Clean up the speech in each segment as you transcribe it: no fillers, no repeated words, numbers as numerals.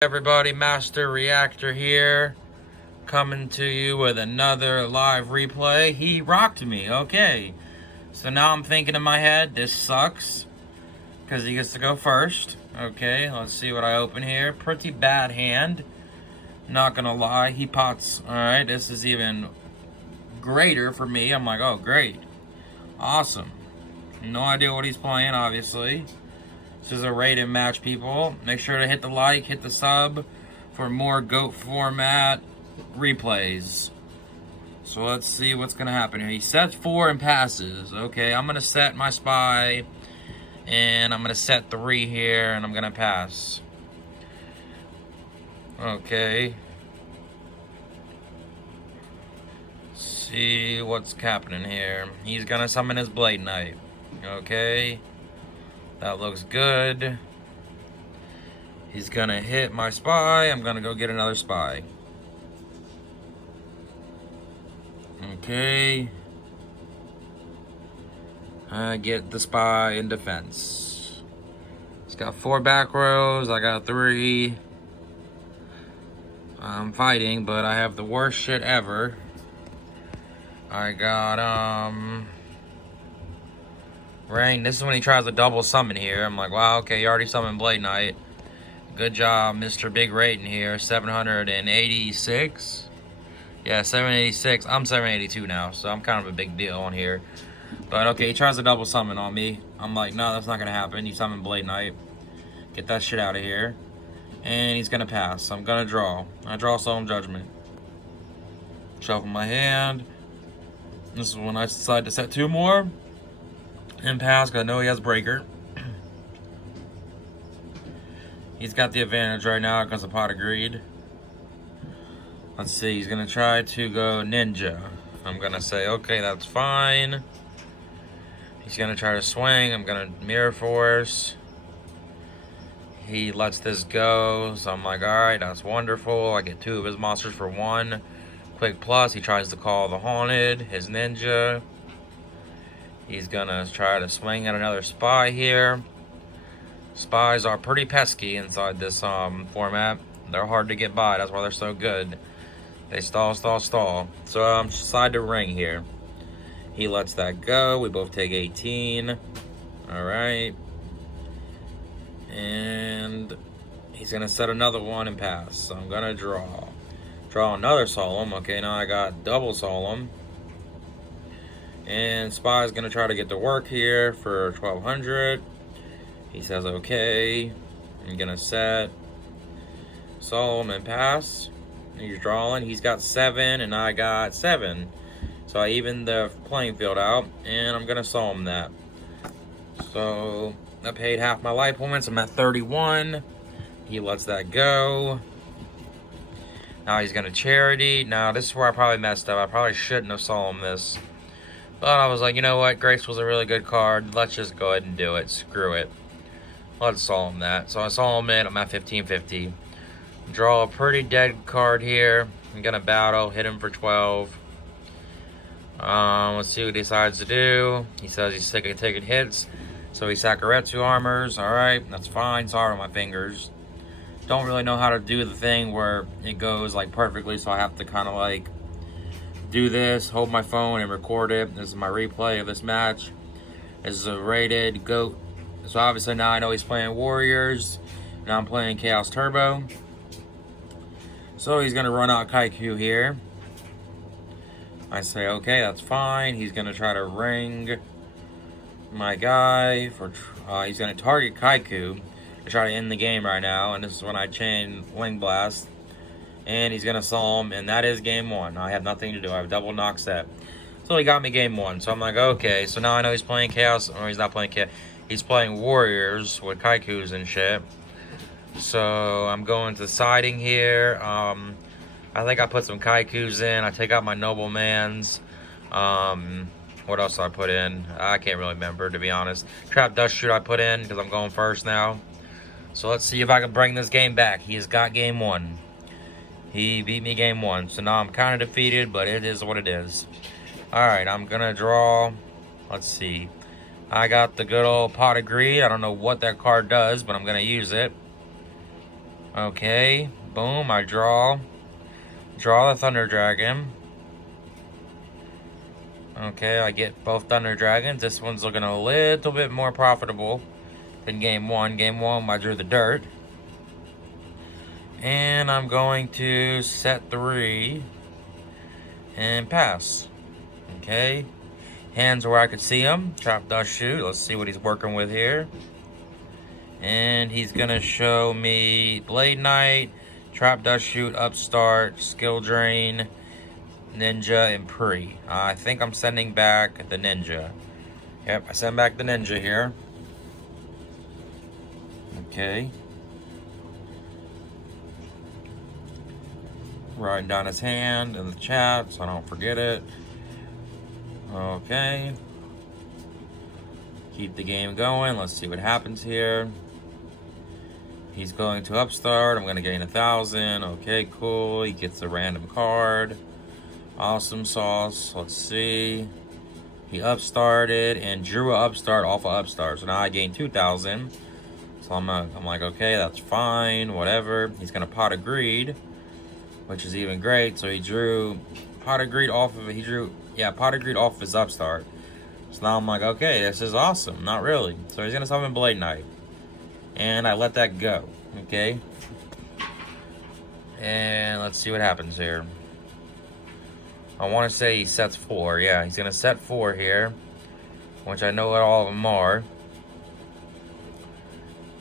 Everybody, Master Reactor here, coming to you with another live replay. He rocked me, okay. So now I'm thinking in my head, this sucks, because he gets to go first. Okay, let's see what I open here. Pretty bad hand, not gonna lie. He pots, alright, this is even greater for me. I'm like, oh, great. Awesome. No idea what he's playing, obviously. This is a rated match, people. Make sure to hit the like, hit the sub for more GOAT format replays. So let's see what's going to happen here. He sets 4 and passes. Okay, I'm going to set my spy. And I'm going to set 3 here, and I'm going to pass. Okay. See what's happening here. He's going to summon his Blade Knight. Okay. That looks good. He's gonna hit my spy. I'm gonna go get another spy. Okay. I get the spy in defense. He's got 4 back rows. I got 3. I'm fighting, but I have the worst shit ever. I got, Rain. This is when he tries to double summon here. I'm like, wow, okay, you already summoned Blade Knight. Good job, Mr. Big Rating here. 786. Yeah, 786. I'm 782 now, so I'm kind of a big deal on here. But okay, he tries to double summon on me. I'm like, no, that's not gonna happen. You summoned Blade Knight. Get that shit out of here. And he's gonna pass. I'm gonna draw. I draw Solemn Judgment. Shuffle my hand. This is when I decide to set 2 more. And pass, because I know he has Breaker. He's got the advantage right now because of Pot of Greed. Let's see, he's going to try to go Ninja. I'm going to say, okay, that's fine. He's going to try to swing. I'm going to Mirror Force. He lets this go, so I'm like, alright, that's wonderful. I get 2 of his monsters for 1. Quick plus, he tries to call the Haunted, his Ninja. He's gonna try to swing at another spy here. Spies are pretty pesky inside this format. They're hard to get by, that's why they're so good. They stall. So decide to ring here. He lets that go. We both take 18. Alright. And he's gonna set another one and pass. So I'm gonna draw. Draw another Solemn. Okay, now I got double Solemn. And Spy's gonna try to get to work here for 1200. He says okay. I'm gonna set Solemn and pass. He's drawing. He's got 7 and I got 7. So I even the playing field out and I'm gonna Solemn that. So I paid half my life points. I'm at 31. He lets that go. Now he's gonna Charity. Now this is where I probably messed up. I probably shouldn't have Solemn this. But I was like, you know what? Grace was a really good card. Let's just go ahead and do it. Screw it. Let's Solemn that. So I Solemn it. I'm at 1550. Draw a pretty dead card here. I'm going to battle. Hit him for 12. Let's see what he decides to do. He says he's sick of taking hits. So he Sakuretsu armors. Alright, that's fine. Sorry on my fingers. Don't really know how to do the thing where it goes like perfectly. So I have to kind of like do this, hold my phone and record it. This is my replay of this match. This is a rated GOAT. So obviously now I know he's playing Warriors. Now I'm playing Chaos Turbo. So he's gonna run out Kaiku here. I say, okay, that's fine. He's gonna try to ring my guy for, he's gonna target Kaiku to try to end the game right now. And this is when I chain Wing Blast. And he's gonna Solemn, and that is game 1. I have nothing to do. I have double knock set. So he got me game 1. So I'm like, okay. So now I know he's playing Chaos, or he's not playing Chaos. He's playing Warriors with Kaikus and shit. So I'm going to siding here. I think I put some Kaikus in. I take out my Noblemans. What else did I put in? I can't really remember, to be honest. Trap Dust Shoot I put in because I'm going first now. So let's see if I can bring this game back. He has got game 1. He beat me game 1, so now I'm kind of defeated, but it is what it is. Alright, I'm going to draw. Let's see. I got the good old Pot of Greed. I don't know what that card does, but I'm going to use it. Okay, boom, I draw the Thunder Dragon. Okay, I get both Thunder Dragons. This one's looking a little bit more profitable than game one. Game one, I drew the dirt. And I'm going to set 3 and pass. Okay, hands where I could see him. Trap Dust Shoot. Let's see what he's working with here. And he's gonna show me Blade Knight, Trap Dust Shoot, Upstart, Skill Drain, Ninja, and Pre. I think I'm sending back the Ninja. Yep, I send back the Ninja here. Okay. Writing down his hand in the chat so I don't forget it. Okay. Keep the game going. Let's see what happens here. He's going to Upstart. I'm going to gain 1,000. Okay, cool. He gets a random card. Awesome sauce. Let's see. He Upstarted and drew a Upstart off of Upstart. So now I gain 2,000. So I'm like, okay, that's fine. Whatever. He's going to Pot of Greed, which is even great. So he drew Pot of Greed off of Pot of Greed off of his Upstart. So now I'm like, okay, this is awesome. Not really. So he's going to summon Blade Knight. And I let that go, okay? And let's see what happens here. I want to say he sets 4. Yeah, he's going to set 4 here, which I know what all of them are.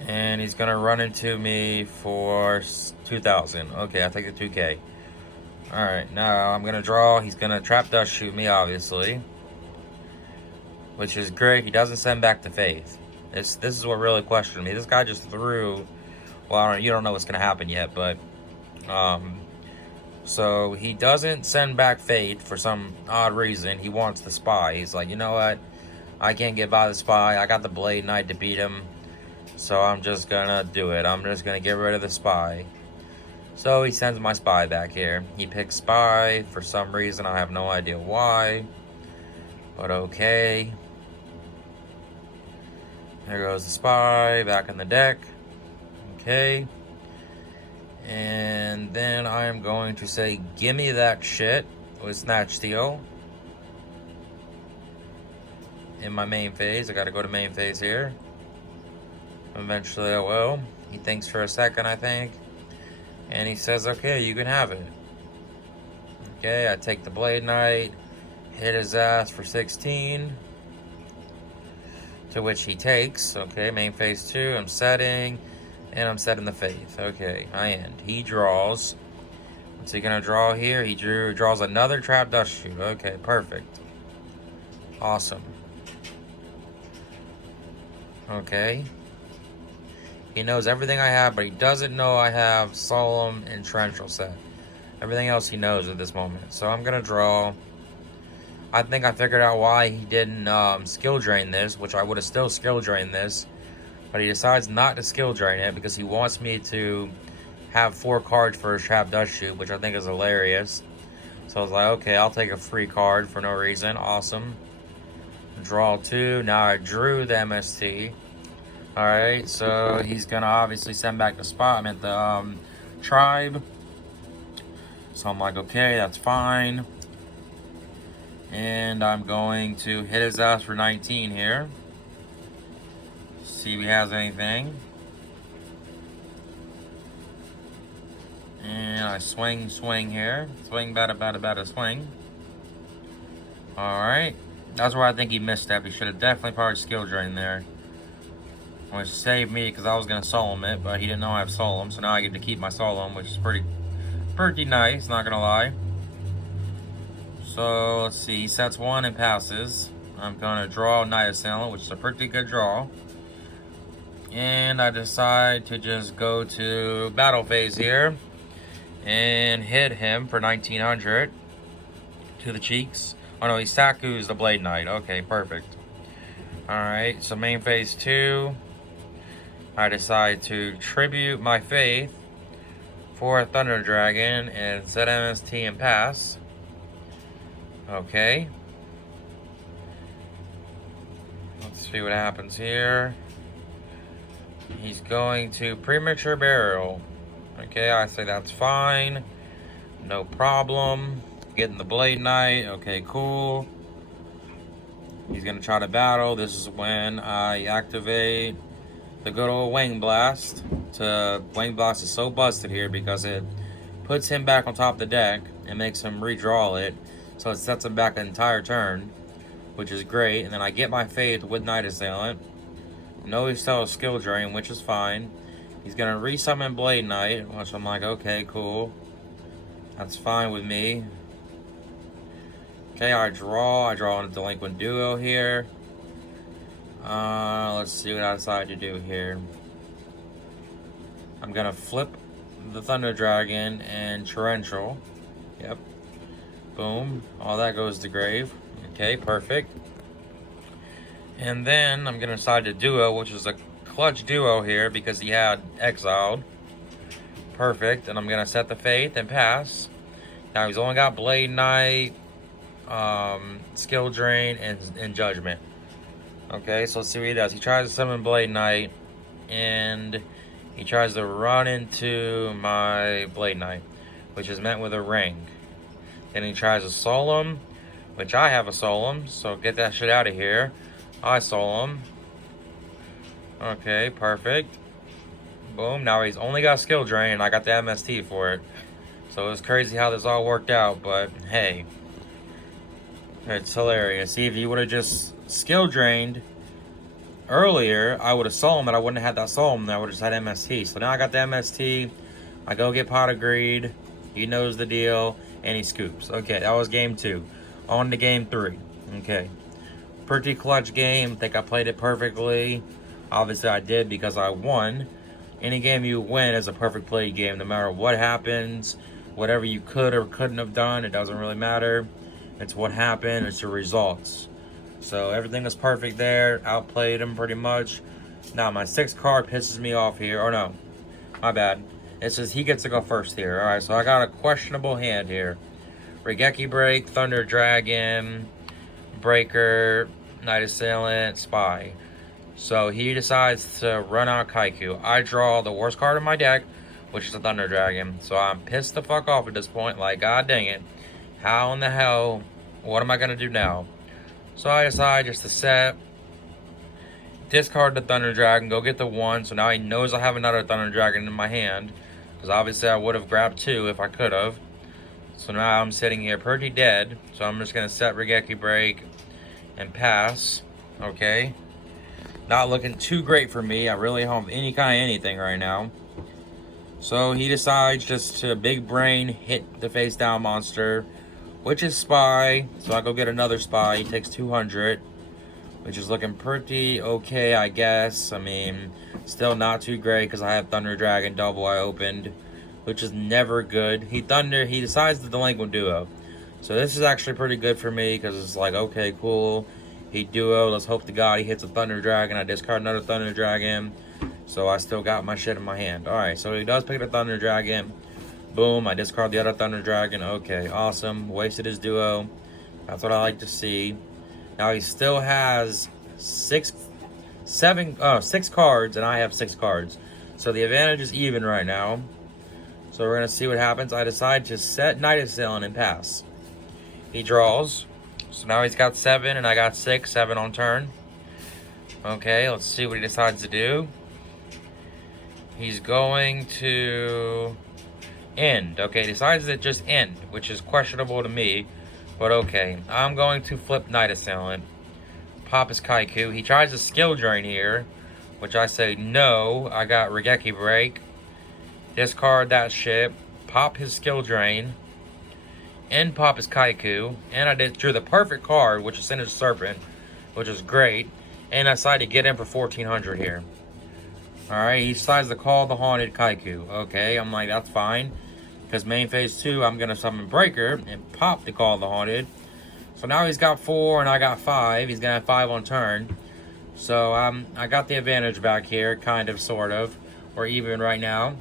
And he's going to run into me for 2,000. Okay, I take the 2K. Alright, now I'm going to draw. He's going to Trap Dust Shoot me, obviously. Which is great. He doesn't send back to Faith. This is what really questioned me. This guy just threw. Well, you don't know what's gonna happen yet, but so he doesn't send back Faith for some odd reason. He wants the Spy. He's like, you know what? I can't get by the Spy. I got the Blade Knight to beat him, so I'm just gonna do it. I'm just gonna get rid of the Spy. So he sends my Spy back here. He picks Spy for some reason. I have no idea why, but okay. There goes the Spy, back in the deck. Okay. And then I am going to say, gimme that shit with Snatch Steal. In my main phase. I gotta go to main phase here. Eventually I will. He thinks for a second, I think. And he says, okay, you can have it. Okay, I take the Blade Knight. Hit his ass for 16. To which he takes. Okay, main phase 2. I'm setting. And I'm setting the Faith. Okay, I end. He draws. What's he gonna draw here? He draws another Trap Dust Shoot. Okay, perfect. Awesome. Okay. He knows everything I have, but he doesn't know I have Solemn and Torrential set. Everything else he knows at this moment. So I'm gonna draw. I think I figured out why he didn't skill drain this, which I would have still skill drained this. But he decides not to skill drain it because he wants me to have 4 cards for a Trap Dust Shoot, which I think is hilarious. So I was like, okay, I'll take a free card for no reason. Awesome. Draw 2. Now I drew the MST. Alright, so he's going to obviously send back the spot. I'm at the tribe. So I'm like, okay, that's fine. And I'm going to hit his ass for 19 here. See if he has anything. And I swing here. Swing, bada, swing. Alright. That's where I think he missed that. He should have definitely probably skill drained there. Which saved me because I was going to Solemn it, but he didn't know I have Solemn. So now I get to keep my Solemn, which is pretty nice, not going to lie. So, let's see. He sets 1 and passes. I'm going to draw Night Assailant, which is a pretty good draw. And I decide to just go to battle phase here and hit him for 1900 to the cheeks. Oh no, he Saku's the Blade Knight. Okay, perfect. Alright, so main phase 2. I decide to tribute my Faith for a Thunder Dragon and set MST and pass. Okay. Let's see what happens here. He's going to Premature Burial. Okay, I say that's fine. No problem. Getting the Blade Knight. Okay, cool. He's gonna try to battle. This is when I activate the good old Wing Blast. Wing Blast is so busted here because it puts him back on top of the deck and makes him redraw it. So it sets him back an entire turn, which is great. And then I get my Faith with Night Assailant. No, he's still a skill drain, which is fine. He's gonna resummon Blade Knight, which I'm like, okay, cool. That's fine with me. Okay, I draw on a Delinquent Duo here. Let's see what I decide to do here. I'm gonna flip the Thunder Dragon and Torrential. Yep. Boom. All that goes to grave. Okay, perfect. And then I'm gonna decide to Duo, which is a clutch Duo here because he had exiled. Perfect. And I'm gonna set the Faith and pass. Now he's only got Blade Knight, Skill Drain, and Judgment. Okay, so let's see what he does. He tries to summon Blade Knight, and he tries to run into my Blade Knight, which is meant with a ring. Then he tries to Solemn, which I have a Solemn, so get that shit out of here. I Solemn. Okay, perfect. Boom, now he's only got Skill Drain, and I got the MST for it. So it's crazy how this all worked out, but hey. It's hilarious. See, if you would have just skill drained earlier, I would have Solemn, and I wouldn't have had that Solemn. I would have just had MST. So now I got the MST. I go get Pot of Greed. He knows the deal, and he scoops. Okay, that was game 2. On to game 3. Okay. Pretty clutch game. I think I played it perfectly. Obviously, I did because I won. Any game you win is a perfect play game, no matter what happens. Whatever you could or couldn't have done, it doesn't really matter. It's what happened. It's your results. So everything was perfect there. Outplayed him pretty much. Now my 6th card pisses me off here. Or no, my bad. It says he gets to go first here. All right, so I got a questionable hand here. Regeki Break, Thunder Dragon, Breaker, Night Assailant, Spy. So he decides to run out Kaiku. I draw the worst card in my deck, which is a Thunder Dragon. So I'm pissed the fuck off at this point. Like, god dang it. How in the hell, what am I going to do now? So I decide just to set, discard the Thunder Dragon, go get the 1. So now he knows I have another Thunder Dragon in my hand. Because obviously I would have grabbed 2 if I could have. So now I'm sitting here pretty dead. So I'm just going to set Regeki Break and pass. Okay. Not looking too great for me. I really don't have any kind of anything right now. So he decides just to big brain hit the face down monster, which is Spy. So I go get another Spy. He takes 200, which is looking pretty okay, I guess. I mean, still not too great because I have Thunder Dragon double I opened, which is never good. He decides the Delinquent Duo. So this is actually pretty good for me because it's like, okay, cool. He Duo. Let's hope to God he hits a Thunder Dragon. I discard another Thunder Dragon. So I still got my shit in my hand. Alright, so he does pick the Thunder Dragon. Boom, I discard the other Thunder Dragon. Okay, awesome. Wasted his Duo. That's what I like to see. Now he still has 6 cards, and I have 6 cards. So the advantage is even right now. So we're going to see what happens. I decide to set Night Assailant and pass. He draws. So now he's got 7, and I got 6. 7 on turn. Okay, let's see what he decides to do. He's going to end. Okay, decides to just end, which is questionable to me. But okay, I'm going to flip Night Assailant. Pop his Kaiku. He tries to skill drain here, which I say no. I got Regeki Break. Discard that shit. Pop his skill drain. And pop his Kaiku. And I drew the perfect card, which is Sinister Serpent, which is great. And I decided to get in for 1400 here. Alright, he decides to call the Haunted Kaiku. Okay, I'm like, that's fine. Because main phase 2, I'm going to summon Breaker and pop the Call the Haunted. So now he's got 4 and I got 5. He's going to have 5 on turn. So I got the advantage back here, kind of, sort of. We're even right now.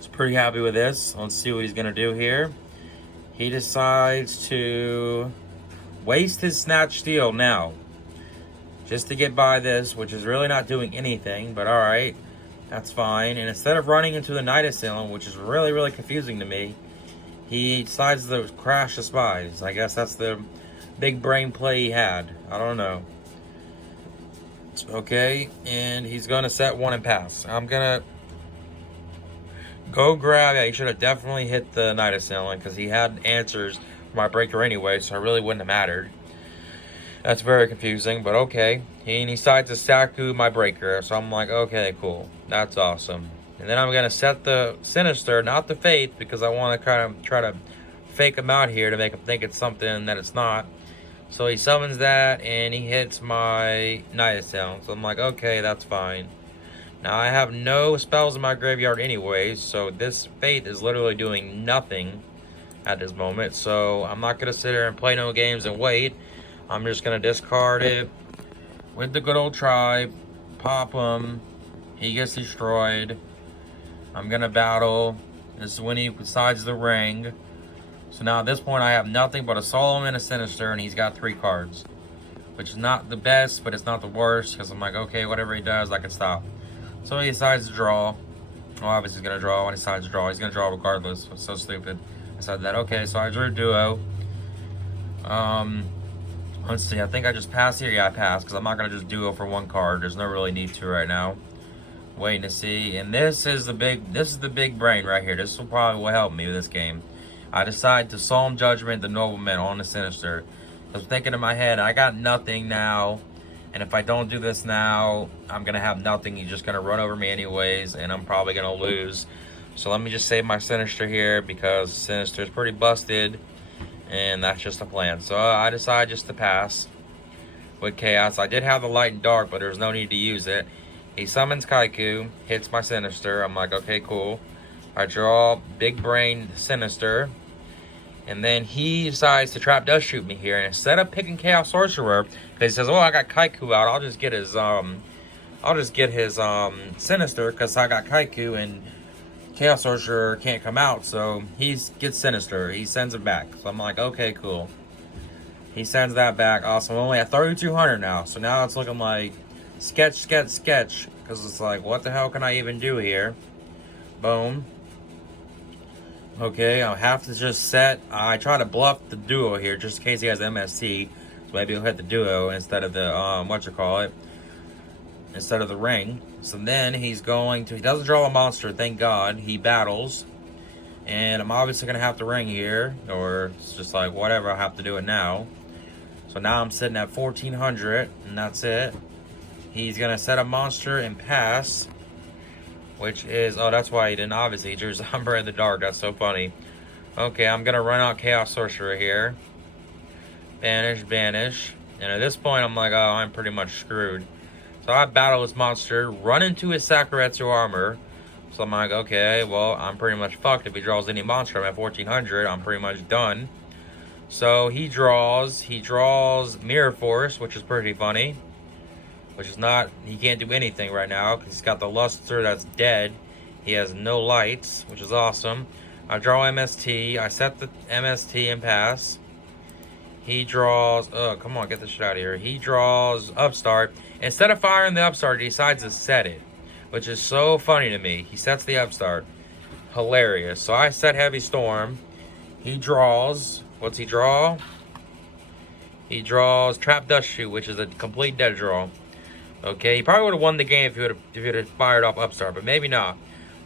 So pretty happy with this. Let's see what he's going to do here. He decides to waste his Snatch Steel now. Just to get by this, which is really not doing anything, but alright. That's fine. And instead of running into the Night Assailant, which is really, really confusing to me, he decides to crash the spies. I guess that's the big brain play he had. I don't know. Okay, and he's gonna set one and pass. I'm gonna go grab. Yeah, he should have definitely hit the Night Assailant because he had answers for my breaker anyway, so it really wouldn't have mattered. That's very confusing, but okay. He decides to Saku my breaker, so I'm like, okay, cool. That's awesome. And then I'm going to set the Sinister, not the Faith, because I want to kind of try to fake him out here to make him think it's something that it's not. So he summons that, and he hits my Night Assailant. So I'm like, okay, that's fine. Now, I have no spells in my graveyard anyways, so this Faith is literally doing nothing at this moment. So I'm not going to sit here and play no games and wait. I'm just going to discard it with the good old tribe, pop him, he gets destroyed. I'm going to battle. This is when he decides the ring. So now at this point I have nothing but a Solemn and a Sinister, and he's got 3 cards. Which is not the best, but it's not the worst, because I'm like, okay, whatever he does, I can stop. So he decides to draw. Well, obviously he's going to draw when he decides to draw. He's going to draw regardless. It's so stupid. I said that. Okay, so I drew a duo. Let's see, I think I just passed here. Yeah, I passed, because I'm not going to just duo for 1 card. There's no really need to right now. Waiting to see. And this is the big brain right here. This will probably help me with this game. I decide to Solemn Judgment the Nobleman on the Sinister. I was thinking in my head, I got nothing now. And if I don't do this now, I'm going to have nothing. He's just going to run over me anyways, and I'm probably going to lose. So let me just save my Sinister here, because Sinister is pretty busted. And that's just the plan. So I decide just to pass with Chaos. I did have the Light and Dark, but there's no need to use it. He summons Kaiku, hits my Sinister. I'm like, okay, cool. I draw Big Brain Sinister. And then he decides to Trap Dust Shoot me here. And instead of picking Chaos Sorcerer, because he says, oh, I got Kaiku out, I'll just get his Sinister, because I got Kaiku and Chaos Sorcerer can't come out, so he gets Sinister. He sends it back. So I'm like, okay, cool. He sends that back. Awesome. I'm only at 3,200 now. So now it's looking like sketch. Because it's like, what the hell can I even do here? Boom. Okay, I'll have to just set. I try to bluff the duo here just in case he has MST. So maybe he'll hit the duo instead of the, instead of the ring. So then he doesn't draw a monster, thank God. He battles. And I'm obviously going to have to ring here. Or it's just like, whatever, I'll have to do it now. So now I'm sitting at 1,400, and that's it. He's going to set a monster and pass. Which is, oh, that's why he didn't, obviously. He drew Sombra in the Dark, that's so funny. Okay, I'm going to run out Chaos Sorcerer here. Banish. And at this point, I'm like, oh, I'm pretty much screwed. So I battle this monster, run into his Sakuretsu armor. So I'm like, okay, well, I'm pretty much fucked. If he draws any monster, I'm at 1,400. I'm pretty much done. So he draws Mirror Force, which is pretty funny. Which is not, he can't do anything right now, because he's got the Luster that's dead. He has no lights, which is awesome. I draw MST. I set the MST and pass. He draws, oh, come on, get this shit out of here. He draws Upstart. Instead of firing the Upstart, he decides to set it, which is so funny to me. He sets the Upstart. Hilarious. So I set Heavy Storm. He draws, what's he draw? He draws Trap Dust Shoot, which is a complete dead draw. Okay, he probably would have won the game if he would have fired off Upstart, but maybe not.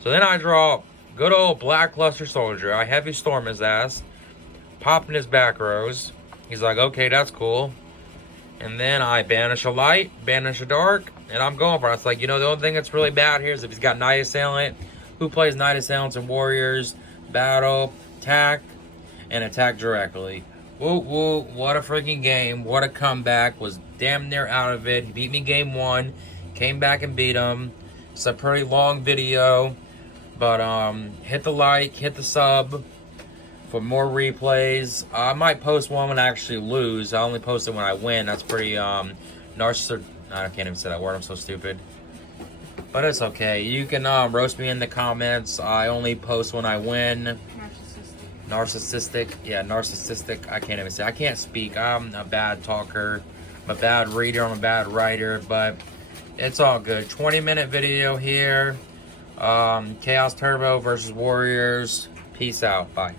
So then I draw good old Blackluster Soldier. I Heavy Storm his ass, popping his back rows. He's like, okay, that's cool. And then I banish a light, banish a dark, and I'm going for it. It's like, the only thing that's really bad here is if he's got Night Assailant. Who plays Night Assailants and Warriors? Battle, attack, and attack directly. Woo, woo, what a freaking game. What a comeback. Was damn near out of it. He beat me game 1. Came back and beat him. It's a pretty long video. But, hit the like, hit the sub for more replays. I might post one when I actually lose. I only post it when I win. That's pretty, narcissistic. I can't even say that word. I'm so stupid. But it's okay. You can, roast me in the comments. I only post when I win. Narcissistic. Yeah, narcissistic. I can't even say. I can't speak. I'm a bad talker. I'm a bad reader. I'm a bad writer. But it's all good. 20-minute video here. Chaos Turbo versus Warriors. Peace out. Bye.